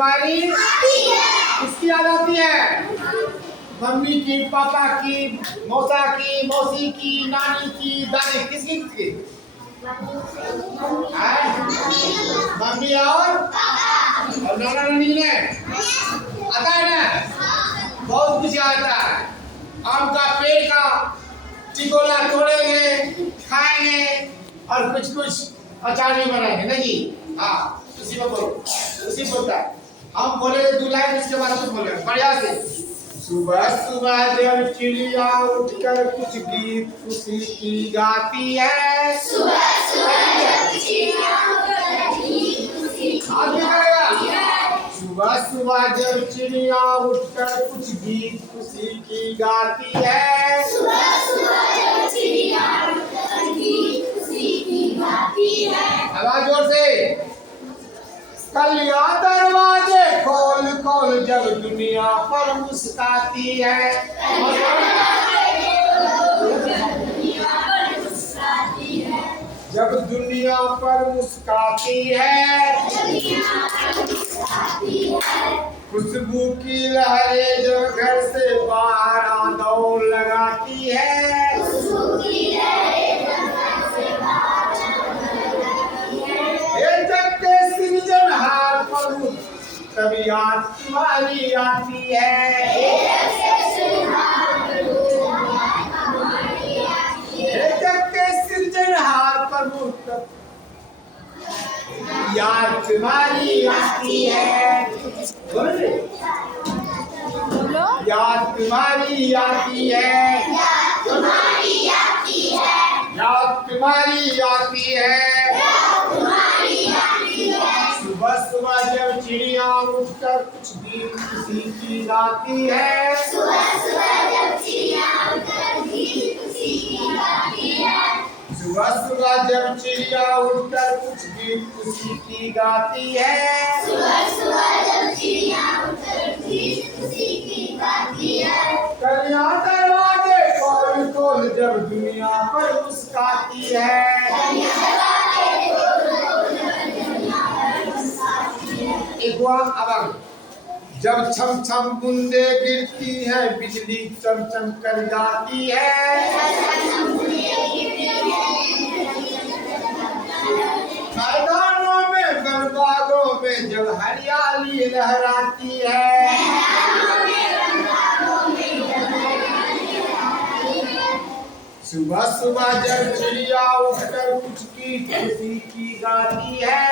तुम्हारी किसकी याद आती है? मम्मी की, पापा की, मौसा की, मौसी की, नानी की, दादी, किसकी? मम्मी और नाना नानी ने आता है ना, बहुत कुछ आता है। आम का पेड़ का टिकोला तोड़ेंगे, खाएंगे और कुछ कुछ अचार भी बनाएंगे ना जी। हाँ, उसी को बोलो, उसी बोलता है। हम बोलेंगे 2 लाइन, इसके बाद कुछ बोलेंगे बढ़िया से। सुबह सुबह जब चिड़िया उठकर कुछ गीत खुशी की गाती है। सुबह सुबह जब चिड़िया उठकर गीत खुशी की गाती है। सुबह सुबह जब चिड़िया उठकर कुछ गीत खुशी की गाती है। सुबह सुबह जब चिड़िया उठकर गीत खुशी की गाती है। आवाज जोर से। कलिया दरवाजे खोल खोल जब दुनिया पर मुस्काती है। जब दुनिया पर मुस्काती है, खुशबू की लहरें जो घर से बाहर दौड़ लगाती है। सृजनहार प्रभु कभी याद तुम्हारी आती है। जब के सृजनहार प्रभु याद तुम्हारी आती है। याद तुम्हारी आती है। याद तुम्हारी आती है। याद तुम्हारी आती है। सुबह सुबह जब चिड़िया उठकर कुछ गीत खुशी की गाती है। सुबह सुबह जब चिड़िया उठकर गीत खुशी की गाती है। सुबह सुबह जब चिड़िया उठकर कुछ गीत खुशी की गाती है। सुबह सुबह जब चिड़िया उठकर गीत खुशी की गाती है। कलियां दरवाजे खोल खोल जब दुनिया पर मुस्काती है। एक अब जब छम छम बूंदे गिरती है, बिजली चमचम कर जाती है। मैदानों में गलबागों में जब हरियाली लहराती है। सुबह सुबह जब चिड़िया उठकर कुछ की खुशी की गाती है।